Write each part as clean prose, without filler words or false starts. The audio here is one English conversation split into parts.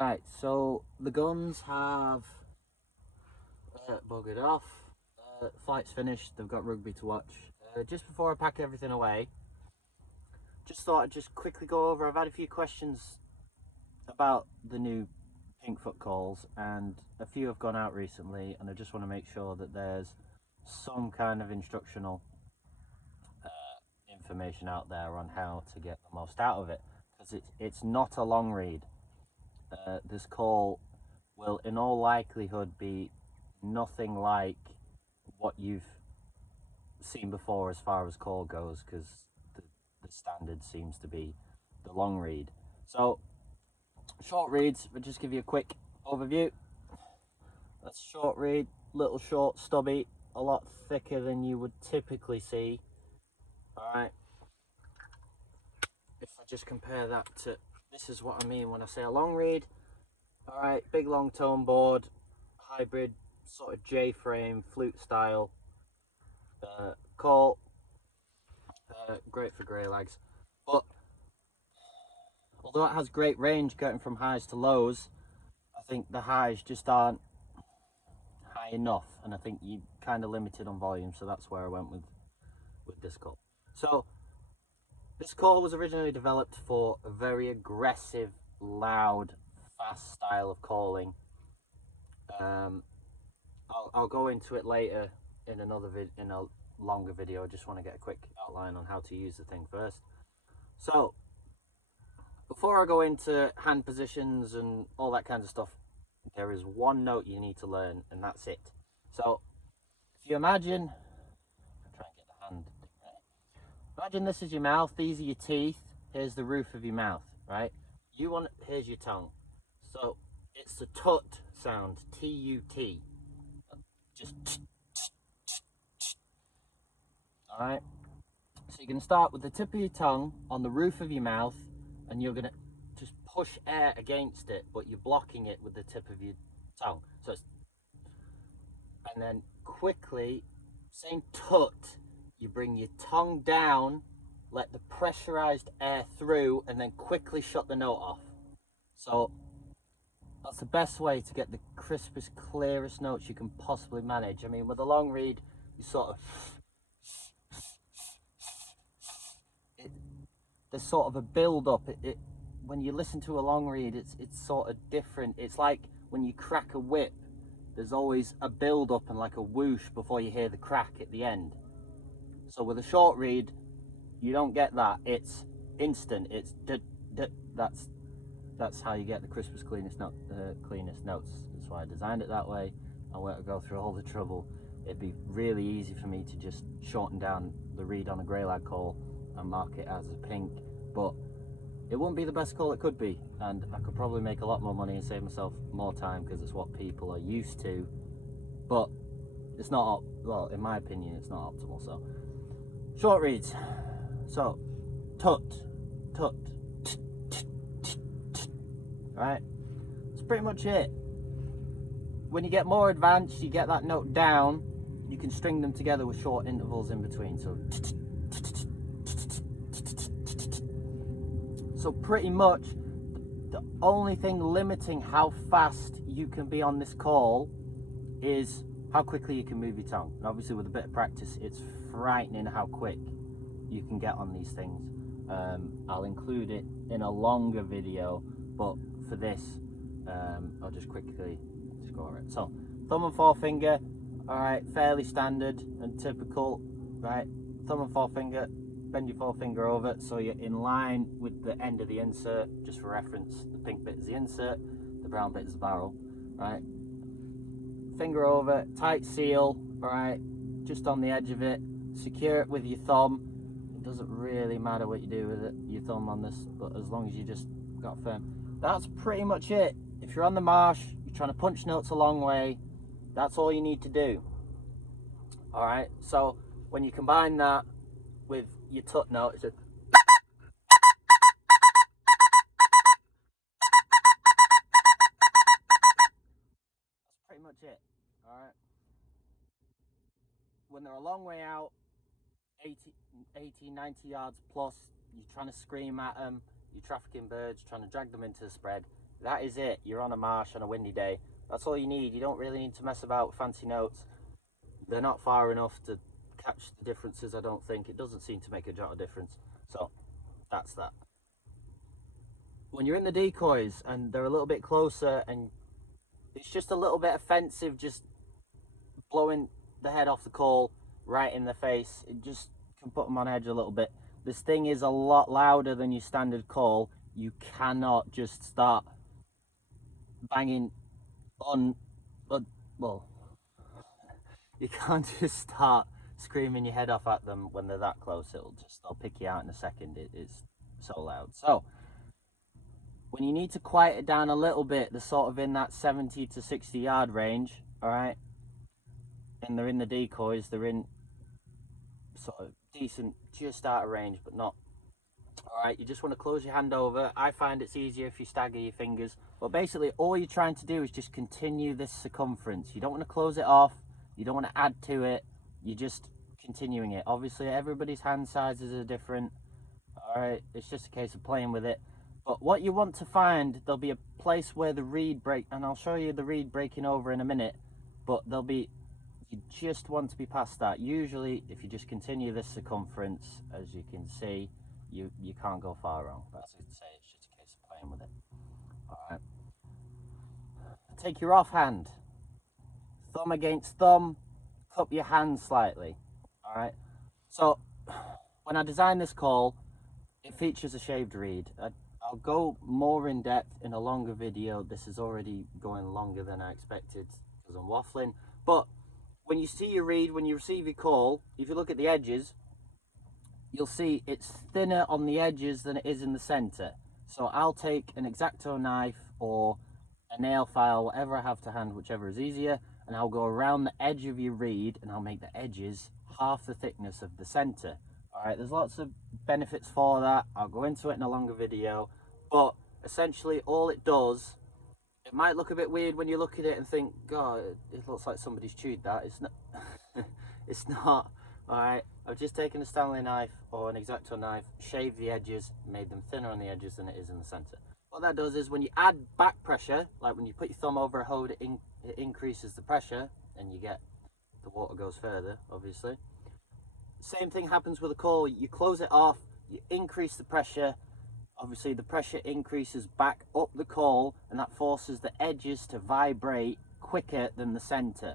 Right, so the guns have buggered off. Flight's finished, they've got rugby to watch. Just before I pack everything away, just thought I'd just quickly go over. I've had a few questions about the new Pinkfoot calls, and a few have gone out recently, and I just want to make sure that there's some kind of instructional information out there on how to get the most out of it, because it's not a long read. This call will in all likelihood be nothing like what you've seen before as far as call goes, because the standard seems to be the long read. So short reads, I'll just give you a quick overview. That's short read, little short, stubby, a lot thicker than you would typically see. Alright, if I just compare that to, this is what I mean when I say a long read. Alright, big long tone board, hybrid sort of J-frame, flute style call, great for grey lags. But although it has great range getting from highs to lows, I think the highs just aren't high enough, and I think you're kind of limited on volume, so that's where I went with this call. So this call was originally developed for a very aggressive, loud, fast style of calling. I'll go into it later in another in a longer video. I just want to get a quick outline on how to use the thing first. So before I go into hand positions and all that kind of stuff, there is one note you need to learn, and that's it. So if you imagine, I'll try and get the hand right. Imagine this is your mouth, these are your teeth, here's the roof of your mouth, right? Here's your tongue. So it's the tut sound, T-U-T. Just alright. So you're going to start with the tip of your tongue on the roof of your mouth, and you're going to just push air against it, but you're blocking it with the tip of your tongue. So it's, and then quickly, same tut, you bring your tongue down, let the pressurized air through, and then quickly shut the note off. So that's the best way to get the crispest, clearest notes you can possibly manage. I mean, with a long read, you sort of, there's sort of a build up. When you listen to a long read, it's sort of different. It's like when you crack a whip, there's always a build up and like a whoosh before you hear the crack at the end. So with a short read, you don't get that. It's instant. It's that's how you get the crispest, cleanest notes. That's why I designed it that way. I won't go through all the trouble. It'd be really easy for me to just shorten down the read on a grey lag call and mark it as a pink, but it wouldn't be the best call it could be, and I could probably make a lot more money and save myself more time because it's what people are used to, but it's not, well, in my opinion, it's not optimal. So short reads, so tut, tut, right? That's pretty much it. When you get more advanced, you get that note down, you can string them together with short intervals in between. So pretty much the only thing limiting how fast you can be on this call is how quickly you can move your tongue. And obviously with a bit of practice, it's frightening how quick you can get on these things. I'll include it in a longer video, but for this, I'll just quickly score it. So thumb and forefinger, all right, fairly standard and typical, right? Thumb and forefinger, bend your forefinger over so you're in line with the end of the insert. Just for reference, the pink bit is the insert, the brown bit is the barrel, right? Finger over, tight seal, all right, just on the edge of it. Secure it with your thumb. It doesn't really matter what you do with it, your thumb on this, but as long as you just got firm. That's pretty much it. If you're on the marsh, you're trying to punch notes a long way, that's all you need to do. All right, so when you combine that with your tut note, it's a that's pretty much it. All right, when they're a long way out, 80, 90 yards plus, you're trying to scream at them, you're trafficking birds, trying to drag them into the spread, that is it. You're on a marsh on a windy day. That's all you need. You don't really need to mess about with fancy notes. They're not far enough to catch the differences, I don't think. It doesn't seem to make a jot of difference. So that's that. When you're in the decoys and they're a little bit closer and it's just a little bit offensive, just blowing the head off the call right in the face, it just can put them on edge a little bit. This thing is a lot louder than your standard call. You cannot just start banging on, well, you can't just start screaming your head off at them when they're that close. They'll pick you out in a second. It's so loud. So when you need to quiet it down a little bit, they're sort of in that 70 to 60 yard range, all right? And they're in the decoys, they're in sort of decent, just out of range, but not. All right, you just want to close your hand over. I find it's easier if you stagger your fingers. But basically, all you're trying to do is just continue this circumference. You don't want to close it off. You don't want to add to it. You're just continuing it. Obviously, everybody's hand sizes are different. All right, it's just a case of playing with it. But what you want to find, there'll be a place where the reed break, and I'll show you the reed breaking over in a minute, but there'll be, you just want to be past that. Usually, if you just continue this circumference, as you can see, you can't go far wrong. But as I say, it's just a case of playing with it. All right. Take your offhand, thumb against thumb, cup your hand slightly. All right. So when I designed this call, it features a shaved reed. I'll go more in depth in a longer video. This is already going longer than I expected because I'm waffling. But when you see your reed, when you receive your call, if you look at the edges, you'll see it's thinner on the edges than it is in the center. So I'll take an X-Acto knife or a nail file, whatever I have to hand, whichever is easier, and I'll go around the edge of your reed and I'll make the edges half the thickness of the center. All right, there's lots of benefits for that. I'll go into it in a longer video, but essentially all it does, it might look a bit weird when you look at it and think, God, it looks like somebody's chewed that. It's not. It's not. All right, I've just taken a Stanley knife or an X-Acto knife, shaved the edges, made them thinner on the edges than it is in the center. What that does is when you add back pressure, like when you put your thumb over a hold, it increases the pressure and you get, the water goes further, obviously. Same thing happens with a call. You close it off, you increase the pressure. Obviously the pressure increases back up the call and that forces the edges to vibrate quicker than the center.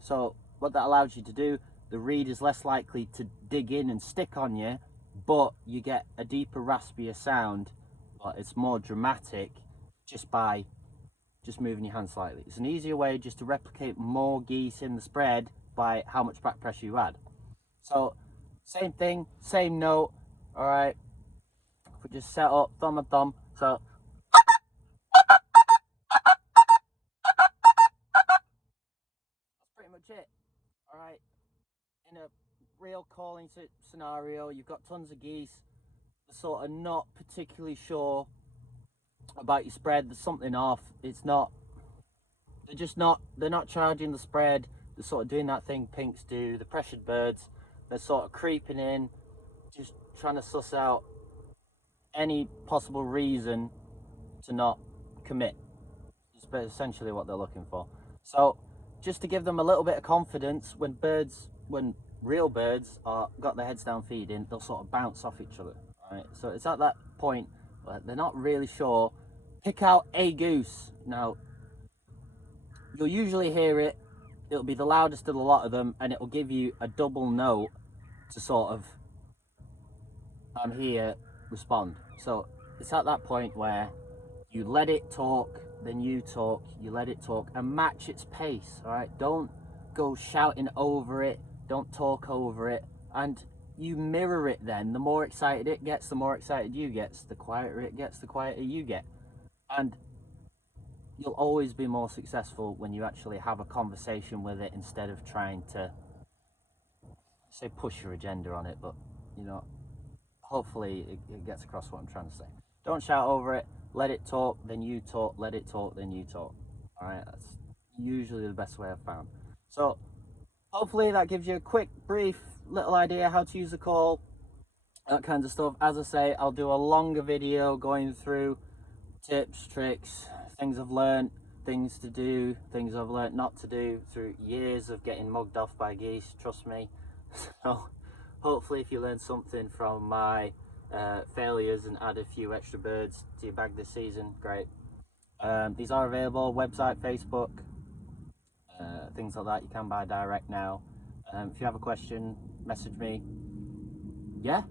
So what that allows you to do, the reed is less likely to dig in and stick on you, but you get a deeper, raspier sound, but it's more dramatic just by moving your hand slightly. It's an easier way just to replicate more geese in the spread by how much back pressure you add. So same thing, same note. All right, if we just set up thumb and thumb, so that's pretty much it. All right, in a real calling scenario, you've got tons of geese, they're sort of not particularly sure about your spread. There's something off. It's not, they're not charging the spread. They're sort of doing that thing pinks do, the pressured birds. They're sort of creeping in, just trying to suss out any possible reason to not commit. It's essentially what they're looking for. So just to give them a little bit of confidence, when real birds are got their heads down feeding, they'll sort of bounce off each other. Right? So it's at that point where they're not really sure. Pick out a goose. Now, you'll usually hear it. It'll be the loudest of the lot of them, and it'll give you a double note to sort of, I'm here, respond. So it's at that point where you let it talk, then you talk, you let it talk, and match its pace. All right, don't go shouting over it, don't talk over it, and you mirror it. Then the more excited it gets, the more excited you get. The quieter it gets, the quieter you get, and you'll always be more successful when you actually have a conversation with it instead of trying to say push your agenda on it. But you know, hopefully it gets across what I'm trying to say. Don't shout over it, let it talk, then you talk, let it talk, then you talk. All right, that's usually the best way I've found. So hopefully that gives you a quick, brief little idea how to use the call, that kind of stuff. As I say, I'll do a longer video going through tips, tricks, things I've learned, things to do, things I've learned not to do through years of getting mugged off by geese, trust me. So hopefully if you learn something from my failures and add a few extra birds to your bag this season, great. These are available, website, Facebook, things like that. You can buy direct now. If you have a question, message me. Yeah,